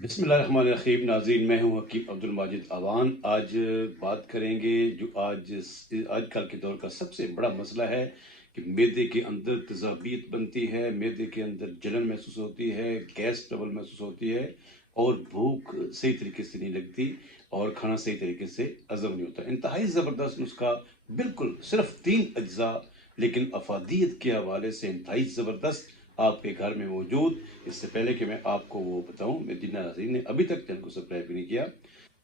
बिस्मिल्लाहिर्रहमानिर्रहीम। नाज़रीन, मैं हूँ हकीम अब्दुल माजिद अवान। आज बात करेंगे जो आजकल के दौर का सबसे बड़ा मसला है कि मैदे के अंदर तेज़ाबियत बनती है, मैदे के अंदर जलन महसूस होती है, गैस ट्रबल महसूस होती है और भूख सही तरीके से नहीं लगती और खाना सही तरीके से हज़म नहीं होता। इंतहाई ज़बरदस्त नुस्खा, बिल्कुल सिर्फ 3 अज्जा, लेकिन अफादियत के हवाले से इंतहाई ज़बरदस्त आपके घर में मौजूद। इससे पहले कि मैं आपको वो बताऊं, मैं जिन्ना नाज़रीन ने अभी तक चैनल को सब्सक्राइब भी नहीं किया,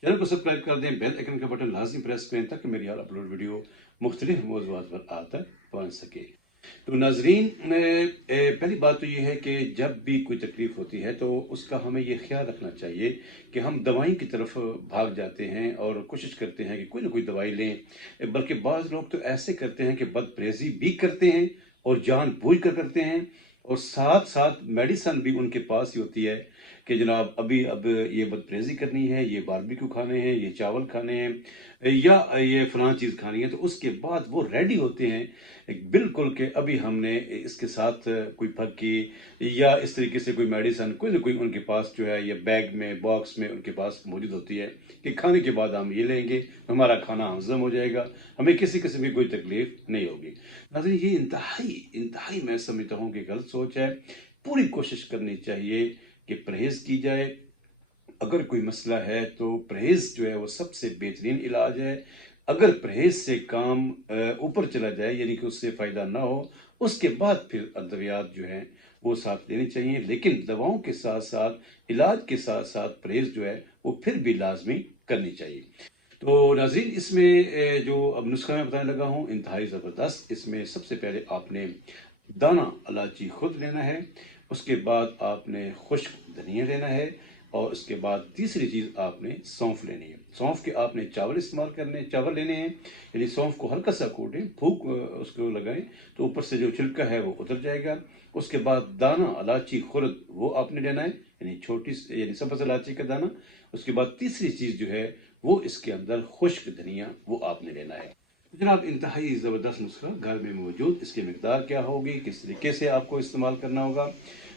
चैनल को सब्सक्राइब कर दें, बेल आइकन का बटन लाजमी प्रेस करें ताकि मेरी हर अपलोड वीडियो मुख्तलिफ मौज़ूआत पर आप तक पहुँच सके। तो नाज़रीन, पहली बात तो ये है कि जब भी कोई तकलीफ होती है तो उसका हमें ये ख्याल रखना चाहिए कि हम दवाई की तरफ भाग जाते हैं और कोशिश करते हैं कि कोई ना कोई दवाई लें। बल्कि बाज़ लोग तो ऐसे करते हैं कि बदपरहेज़ी भी करते हैं और जानबूझ कर करते हैं, और साथ साथ मेडिसन भी उनके पास ही होती है कि जनाब अभी अब ये बदपरहेज़ी करनी है, ये बारबेक्यू खाने हैं, ये चावल खाने हैं या ये फलां चीज़ खानी है। तो उसके बाद वो रेडी होते हैं बिल्कुल कि अभी हमने इसके साथ कोई फर्क की या इस तरीके से कोई मेडिसन कोई ना कोई उनके पास जो है, या बैग में बॉक्स में उनके पास मौजूद होती है कि खाने के बाद हम ये लेंगे, हमारा खाना हजम हो जाएगा, हमें किसी किस्म की कोई तकलीफ नहीं होगी। नाज़रीन, ये इंतहाई इंतहाई मैं समझता हूँ कि गलत सोच है। पूरी कोशिश करनी चाहिए कि परहेज़ की जाए। अगर कोई मसला है तो परहेज़ जो है वो सबसे बेहतरीन इलाज है। अगर परहेज़ से काम ऊपर चला जाए, यानी कि उससे फ़ायदा ना हो, उसके बाद फिर अद्वियात जो हैं वो साथ लेनी चाहिए। लेकिन दवाओं के साथ साथ, इलाज के साथ साथ परहेज़ जो है वो फिर भी लाजमी करनी चाहिए। तो नाज़रीन, इसमें जो अब नुस्खा मैं बताने लगा हूँ इंतहाई ज़बरदस्त। इसमें सबसे पहले आपने दाना इलायची खुद लेना है, उसके बाद आपने खुश्क धनिया लेना है, और उसके बाद तीसरी चीज़ आपने सौंफ लेनी है। सौंफ के आपने चावल लेने हैं, यानी सौंफ को हल्का सा कूटें, फूक उसको लगाएं तो ऊपर से जो छिलका है वो उतर जाएगा। उसके बाद दाना इलायची खुर्द वो आपने लेना है, यानी यानी सब्ज़ इलायची का दाना। उसके बाद तीसरी चीज़ जो है वो इसके अंदर खुश्क धनिया वो आपने लेना है। तो जनाब, इंतहाई ज़बरदस्त नुस्खा घर में मौजूद। इसकी मकदार क्या होगी, किस तरीके से आपको इस्तेमाल करना होगा?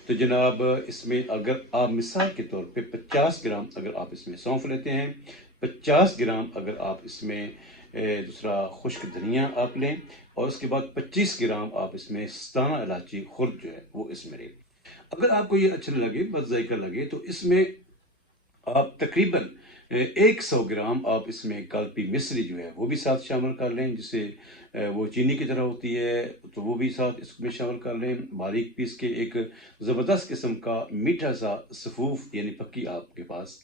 तो जनाब, इसमें अगर आप मिसाल के तौर पे 50 ग्राम अगर आप इसमें सौंफ लेते हैं, 50 ग्राम अगर आप इसमें दूसरा खुश्क धनिया आप लें, और उसके बाद 25 ग्राम आप इसमें दाना इलायची खुर्द जो है वो इसमें लें। अगर आपको ये अच्छा न लगे, बस जायका लगे, तो इसमें आप तकरीबन 100 ग्राम आप इसमें कालपी मिश्री जो है वो भी साथ शामिल कर लें, जिससे वो चीनी की तरह होती है, तो वो भी साथ इसमें शामिल कर लें। बारीक पीस के एक ज़बरदस्त किस्म का मीठा सा सफूफ यानी पक्की आपके पास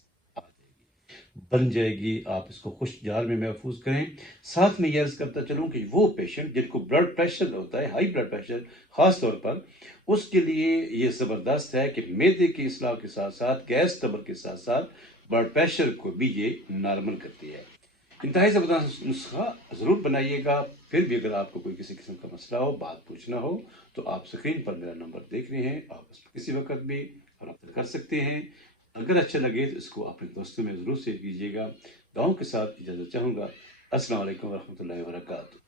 बन जाएगी। आप इसको खुश जार में महफूज करें। साथ में यह अर्ज करता चलूँ कि वो पेशेंट जिनको ब्लड प्रेशर होता है, हाई ब्लड प्रेशर ख़ास तौर पर, उसके लिए ये ज़बरदस्त है कि मैदे की इस्लाह के साथ साथ, गैस ट्रबल के साथ साथ, ब्लड प्रेशर को भी ये नॉर्मल करती है। इंतहाई ज़बरदस्त नुस्खा ज़रूर बनाइएगा। फिर भी अगर आपको कोई किसी किस्म का मसला हो, बात पूछना हो, तो आप स्क्रीन पर मेरा नंबर देख रहे हैं, आप किसी वक्त भी रब्ता कर सकते हैं। अगर अच्छा लगे तो इसको अपने दोस्तों में ज़रूर शेयर कीजिएगा। दुआओं के साथ इजाज़त चाहूँगा। अस्सलाम वालेकुम व रहमतुल्लाहि व बरकातहू।